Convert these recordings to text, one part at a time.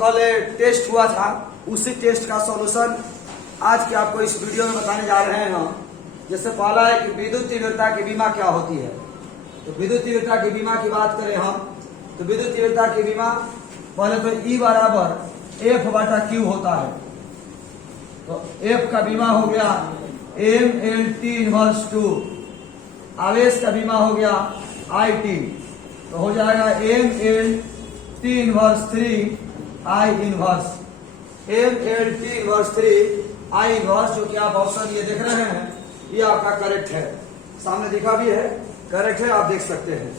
कल टेस्ट हुआ था, उसी टेस्ट का सॉल्यूशन आज के आपको इस वीडियो में बताने जा रहे हैं हम। जैसे पहला है कि विद्युत तीव्रता की बीमा क्या होती है। तो विद्युत तीव्रता की बीमा की बात करें हम, तो विद्युत तीव्रता की बीमा पहले तो E बराबर एफ बटा क्यू होता है। तो एफ का बीमा हो गया MLT इनवर्स 2, आवेश का बीमा हो गया IT, तो हो जाएगा MLT inverse 3 I inverse, MLT inverse 3 I inverse, जो कि आप ऑप्शन ये देख रहे हैं, ये आपका करेक्ट है। सामने दिखा भी है, करेक्ट है, आप देख सकते हैं।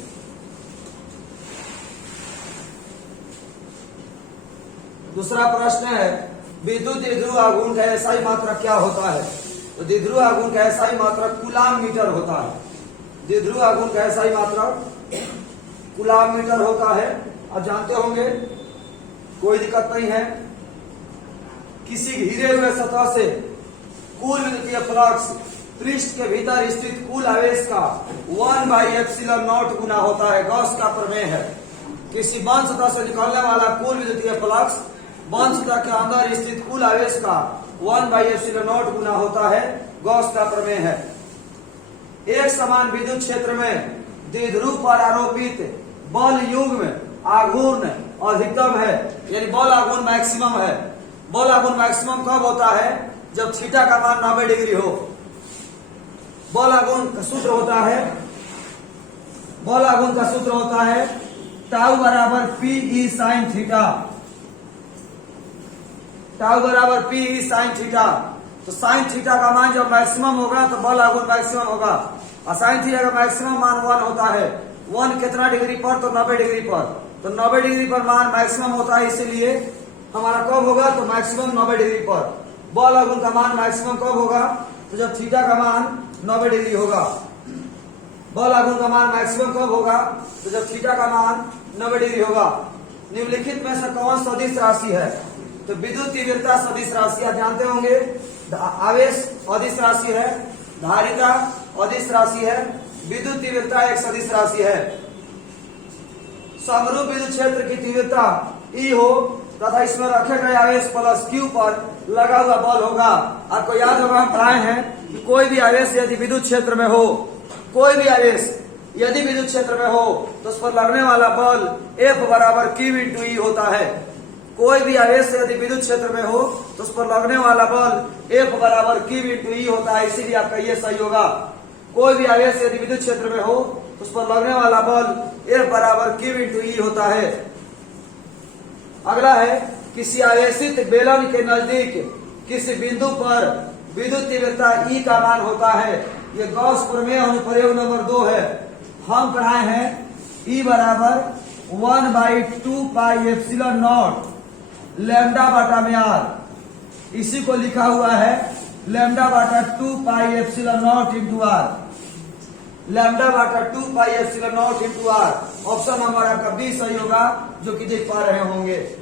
दूसरा प्रश्न है विद्युत द्विध्रुव आघूर्ण का एसआई मात्रक क्या होता है। तो द्विध्रुव आघूर्ण का एसआई मात्रक कूलाम मीटर होता है। द्विध्रुव आघूर्ण का एसआई मात्रक कूलाम मीटर होता है। आप जानते होंगे, कोई दिक्कत नहीं है। किसी घिरे हुए सतह से कुल विद्युतीय फ्लक्स पृष्ठ के भीतर स्थित कुल आवेश का 1/ε0 गुना होता है। गॉस का प्रमेय है। किसी बंद सतह से निकलने वाला कुल विद्युतीय फ्लक्स बंद सतह के अंदर स्थित कुल आवेश का 1/ε0 गुना होता है। गॉस का प्रमेय है। एक समान विद्युत क्षेत्र में द्विध्रुव पर आरोपित बल युग्म आघूर्ण अधिकतम है, यानी बल आघूर्ण मैक्सिमम है। बल आघूर्ण मैक्सिमम कब होता है? जब थीटा का मान 90 डिग्री हो। बल आघूर्ण का सूत्र होता है, बल आघूर्ण का सूत्र होता है टाउ बराबर PE साइन थीटा, टाउ बराबर PE साइन थीटा। तो साइन थीटा का मान जब मैक्सिमम होगा तो बल आघूर्ण मैक्सिमम होगा, और साइन थीटा का मैक्सिमम मान 1 होता है। 1 कितना डिग्री पर? तो 90 डिग्री पर। तो 90 डिग्री पर मान मैक्सिमम होता है, इसीलिए हमारा कब होगा? तो मैक्सिमम 90 डिग्री पर। बल आघूर्ण का मान मैक्सिमम कब होगा? तो जब थीटा का मान 90 डिग्री होगा। बल आघूर्ण का मान मैक्सिमम कब होगा? तो जब थीटा का मान 90 डिग्री होगा। निम्नलिखित में से कौन सदिश राशि है? तो विद्युत तीव्रता सदिश राशि आप जानते होंगे। आवेश अदिश राशि है, धारिता अदिश राशि है, विद्युत तीव्रता एक सदिश राशि है। समरूप विद्युत क्षेत्र की तीव्रता E हो तथा इसमें रखे गए आवेश प्लस Q पर लगा हुआ बल होगा। आपको याद होगा, हम पढ़ाए हैं कि कोई भी आवेश यदि विद्युत क्षेत्र में हो, कोई भी आवेश यदि विद्युत क्षेत्र में हो तो उस पर लगने वाला बल F बराबर Q × E होता है। कोई भी आवेश यदि विद्युत क्षेत्र में हो तो उस पर लगने वाला बल F बराबर Q × E होता है, इसीलिए आपका ये सही होगा। कोई भी आवेश यदि विद्युत क्षेत्र में हो तो उस पर लगने वाला बल F बराबर Q × E होता है। अगला है किसी आवेशित बेलन के नजदीक किसी बिंदु पर विद्युत तीव्रता E का मान होता है। ये गॉस प्रमेय अनुप्रयोग नंबर 2 है। हम पढ़ाए हैं E बराबर 1/2πε0 लैम्डा बटा में R। इसी को लिखा हुआ है लैम्डा बटा 2πε0 इंटू R, लैम्डा बटा 2πε0 इंटू R। ऑप्शन नंबर आपका B सही होगा, जो कि देख पा रहे होंगे।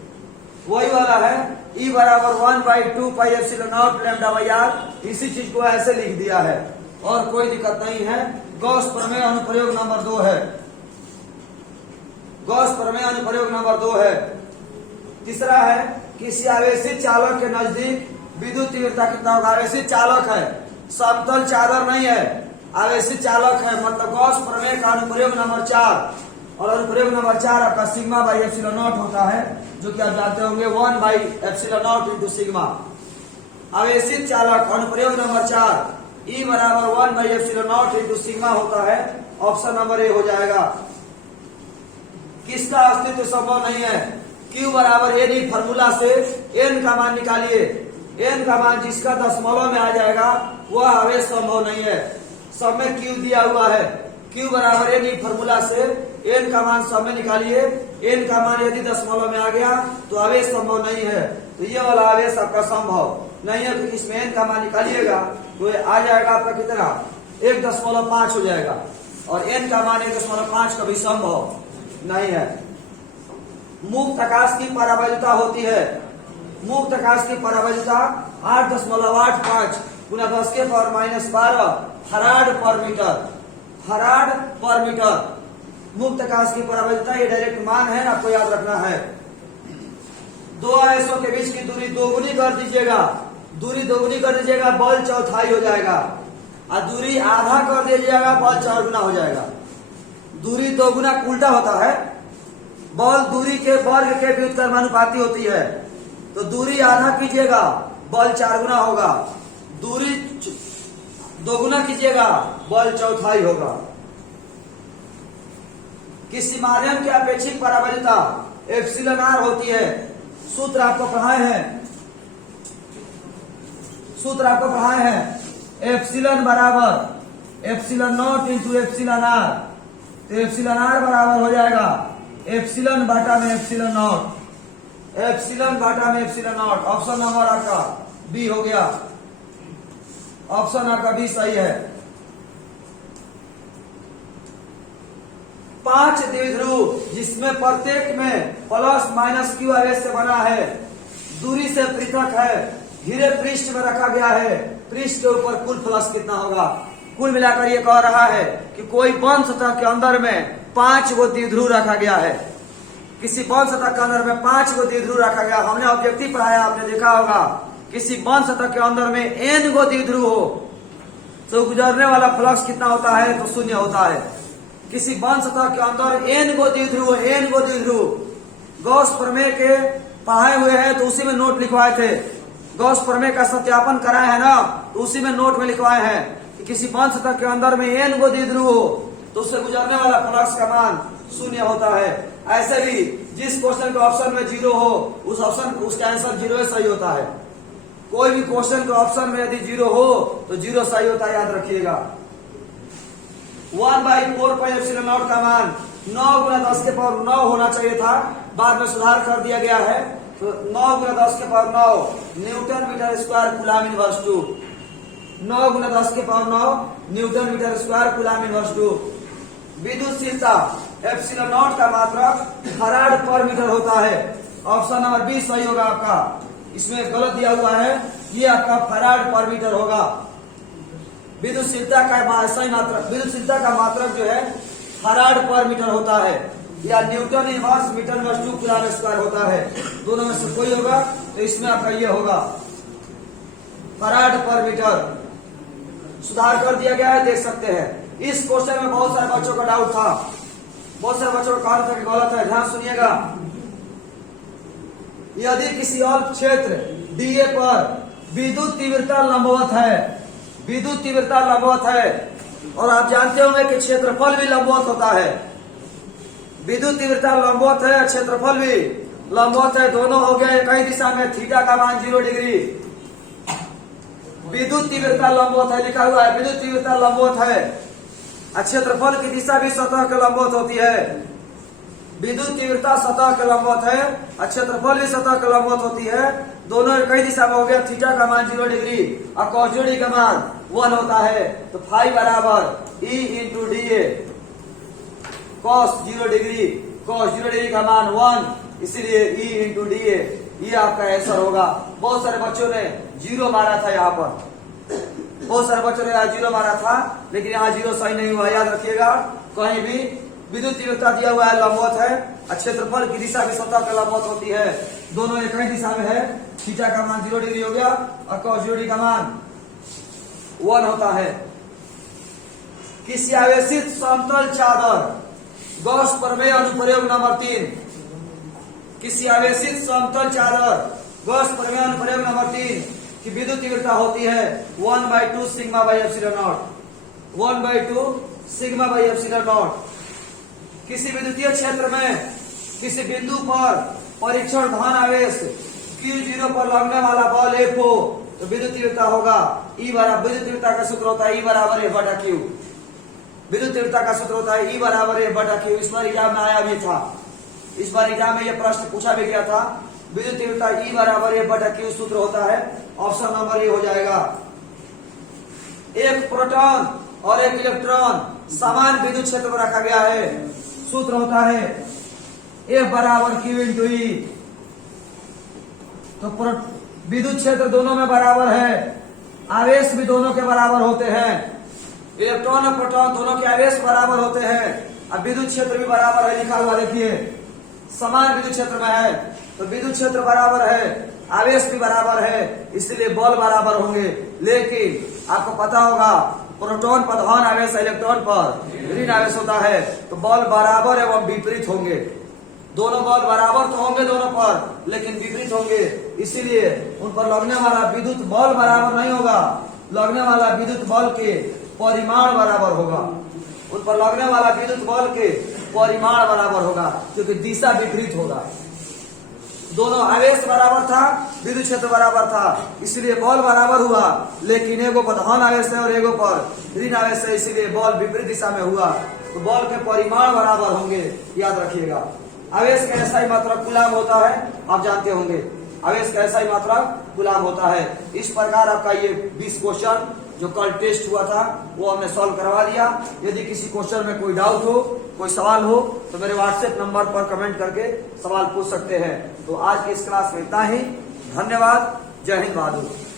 वही वाला है E बराबर 1/2πε0 लैम्डा बाई R। इसी चीज को ऐसे लिख दिया है और कोई दिक्कत नहीं है। गॉस प्रमेय अनुप्रयोग नंबर 2 है। गॉस प्रमेय अनुप्रयोग नंबर 2 है। तीसरा है किसी आवेशित चालक के नजदीक विद्युत तीव्रता कितना होगा? आवेशित चालक है, समतल चादर नहीं है, आवेशित चालक है, मतलब गॉस प्रमेय का अनुप्रयोग नंबर 4। और अनुप्रयोग नंबर 4 आपका सिग्मा बाई ε0 होता है, जो कि आप जानते होंगे 1/ε0 इंटू सिग्मा। आवेशित चालक अनुप्रयोग नंबर 4 E बराबर 1/ε0 इंटू सिग्मा होता है। ऑप्शन नंबर ए हो जाएगा। किसका अस्तित्व संभव नहीं है? Q बराबर N फॉर्मूला से N का मान निकालिए। N का मान जिसका दशमलव में आ जाएगा वह आवेश संभव नहीं है। सब में Q दिया हुआ है। Q बराबर N फॉर्मूला से N का मान सब में निकालिए। N का मान यदि दशमलव में आ गया तो आवेश संभव नहीं है। तो ये वाला आवेश आपका संभव नहीं है। तो इसमें N का मान निकालिएगा तो आ जाएगा आपका कितना? 1.5 हो जाएगा, और N का मान 1.5 कभी संभव नहीं है। मुक्त आकाश की परावैधता होती है। मुक्त आकाश की परावैधता 8.85 गुना 10⁻⁻12 फराड पर मीटर। फराड पर मीटर मुक्त आकाश की परावैधता, ये डायरेक्ट मान है, आपको याद रखना है। दो आवेशों के बीच की दूरी दोगुनी कर दीजिएगा, दूरी दोगुनी कर दीजिएगा, बल चौथाई हो जाएगा, और दूरी आधा कर दीजिएगा, बल चौगुना हो जाएगा। दूरी दोगुना उल्टा होता है, बल दूरी के वर्ग के व्युत्क्रमानुपाती होती है, तो दूरी आधा कीजिएगा, बल 4 गुना होगा, दूरी दोगुना कीजिएगा, बल चौथाई होगा। किसी माध्यम की अपेक्षित परावैधता एप्सिलॉन आर होती है। सूत्र आपको पढ़ाए हैं, एप्सिलॉन बराबर epsilon naught into epsilon R, तो एप्सिलॉन आर बराबर हो जाएगा एप्सिलॉन बाटा में एप्सिलॉन नॉट, एप्सिलॉन बाटा में एप्सिलॉन नॉट। ऑप्शन नंबर आपका बी हो गया, ऑप्शन आपका बी सही है। 5 द्विध्रुव जिसमें प्रत्येक में प्लस माइनस क्यू आवेश से बना है, दूरी से पृथक है, घिरे पृष्ठ में रखा गया है, पृष्ठ के ऊपर कुल फ्लक्स कितना होगा। कुल मिलाकर ये कह रहा है कि कोई बंद सतह के अंदर में 5 गो द्विध्रुव रखा गया है, किसी बंद सतह के अंदर में 5 गो द्विध्रुव रखा गया। हमने ऑब्जेक्टिव पढ़ाया, आपने देखा होगा, किसी बंद सतह के अंदर में n गो द्विध्रुव हो तो गुजरने वाला फ्लक्स कितना होता है, तो 0 होता है। किसी बंद सतह के अंदर n गो द्विध्रुव, गॉस प्रमेय के पढ़ाए हुए हैं तो उसी में नोट लिखवाए थे, गॉस प्रमेय का सत्यापन कराए हैं ना, तो उसी में नोट में लिखवाए हैं कि किसी बंद सतह के अंदर में n गो द्विध्रुव हो तो उससे गुजरने वाला फ्लक्स का मान 0 होता है। ऐसे भी जिस क्वेश्चन के ऑप्शन में 0 हो उसका आंसर 0 सही होता है। कोई भी क्वेश्चन के ऑप्शन में यदि 0 हो तो 0 सही होता है, याद रखिएगा। 1/4πε0 का मान 9 गुना 10 के पावर 9 होना चाहिए था, बाद में सुधार कर दिया गया है, तो 9 गुना 10 के power 9 newton meter square coulomb inverse 2, 9 गुना 10 के power 9 newton meter square coulomb inverse 2। विद्युतशीलता एप्सिलॉन नॉट का मात्रक फराड पर मीटर होता है। ऑप्शन नंबर बी सही होगा आपका, इसमें गलत दिया हुआ है, ये आपका फराड पर मीटर होगा। विद्युतशीलता का मात्रक जो है फराड पर मीटर होता है, या newton inverse metre inverse 2 coulomb square होता है। दोनों में से कोई होगा तो इसमें आपका ये होगा फराड पर मीटर। सुधार कर दिया गया है, देख सकते हैं। इस क्वेश्चन में बहुत सारे बच्चों का डाउट था, बहुत सारे बच्चों का कारण था कि गलत है, ध्यान सुनिएगा। यदि किसी और क्षेत्र डीए पर विद्युत तीव्रता लंबवत है, और आप जानते होंगे कि क्षेत्रफल भी लंबवत होता है। विद्युत तीव्रता लंबवत है, क्षेत्रफल भी लंबवत है, दोनों हो गए एक ही दिशा में, थीटा का मान 0 डिग्री। विद्युत तीव्रता लंबवत है, लिखा हुआ है विद्युत तीव्रता लंबवत है, क्षेत्रफल की दिशा भी सतह के लंबवत होती है। विद्युत तीव्रता सतह के लंबवत है, क्षेत्रफल भी सतह के लंबवत होती है, दोनों एक ही दिशा में हो गया, थीटा का मान 0 डिग्री और कॉस 0 का मान 1 होता है, तो फाई बराबर E into DA, cos 0 degree का मान 1, इसलिए E इंटू DA, ये आपका आंसर होगा। बहुत सारे बच्चों ने 0 मारा था, यहाँ पर बहुत सारे बच्चों ने यहाँ 0 मारा था, लेकिन यहाँ 0 सही नहीं हुआ, याद रखिएगा। कहीं भी विद्युत तीव्रता दिया हुआ है लंबवत है, क्षेत्रफल की दिशा भी सतह के लंबवत होती है, दोनों एक ही दिशा में है, थीटा का मान 0 डिग्री हो गया और कॉस 0 का मान 1 होता है। किसी आवेशित समतल चादर गॉस प्रमेय अनुप्रयोग नंबर 3, किसी आवेशित समतल चादर गॉस प्रमेय अनुप्रयोग नंबर 3 की विद्युत तीव्रता होती है 1/2 sigma by epsilon not, 1/2 sigma by epsilon not. किसी विद्युतीय क्षेत्र में किसी बिंदु पर परीक्षण धन आवेश Q0 पर लगने वाला बल F हो तो विद्युत तीव्रता होगा E बराबर, विद्युत तीव्रता का सूत्र होता है E बराबर F बटा Q, विद्युत तीव्रता का सूत्र होता है E बराबर F बटा Q। इस बार एग्जाम में आया भी था, इस बार एग्जाम में यह प्रश्न पूछा भी गया था, विद्युत तीव्रता E बराबर F बटा Q सूत्र होता है। ऑप्शन नंबर ए हो जाएगा। एक प्रोटॉन और एक इलेक्ट्रॉन समान विद्युत क्षेत्र में रखा गया है, सूत्र होता है F बराबर Q इंटू E। तो विद्युत क्षेत्र दोनों में बराबर है, आवेश भी दोनों के बराबर होते हैं, इलेक्ट्रॉन और प्रोटॉन दोनों के आवेश बराबर होते हैं, अब विद्युत क्षेत्र भी बराबर है, लिखा हुआ देखिए समान विद्युत क्षेत्र में है तो विद्युत क्षेत्र बराबर है, आवेश भी बराबर है, इसलिए बल बराबर होंगे। लेकिन आपको पता होगा प्रोटॉन पर धन आवेश, इलेक्ट्रॉन पर ऋण आवेश होता है, तो बल बराबर एवं विपरीत होंगे। दोनों बल बराबर तो होंगे दोनों पर, लेकिन विपरीत होंगे, इसीलिए उन पर लगने वाला विद्युत बल बराबर नहीं होगा, लगने वाला विद्युत बल के परिमाण बराबर होगा। उन पर लगने वाला विद्युत बल के परिमाण बराबर होगा, क्योंकि दिशा विपरीत होगा। दोनों आवेश बराबर था, विद्युत क्षेत्र बराबर था, इसलिए बल बराबर हुआ, लेकिन एगो पर धन आवेश है और एगो पर ऋण आवेश है, इसीलिए बल विपरीत दिशा में हुआ, तो बल के परिमाण बराबर होंगे, याद रखिएगा। आवेश का ऐसा ही मात्रा कूलाम होता है, आप जानते होंगे आवेश का ऐसा ही मात्रा कूलाम होता है। इस प्रकार आपका ये 20 क्वेश्चन जो कल टेस्ट हुआ था वो हमने सॉल्व करवा दिया। यदि किसी क्वेश्चन में कोई डाउट हो, कोई सवाल हो, तो मेरे व्हाट्सएप नंबर पर कमेंट करके सवाल पूछ सकते हैं। तो आज की इस क्लास में इतना ही, धन्यवाद, जय हिंद बहादुर।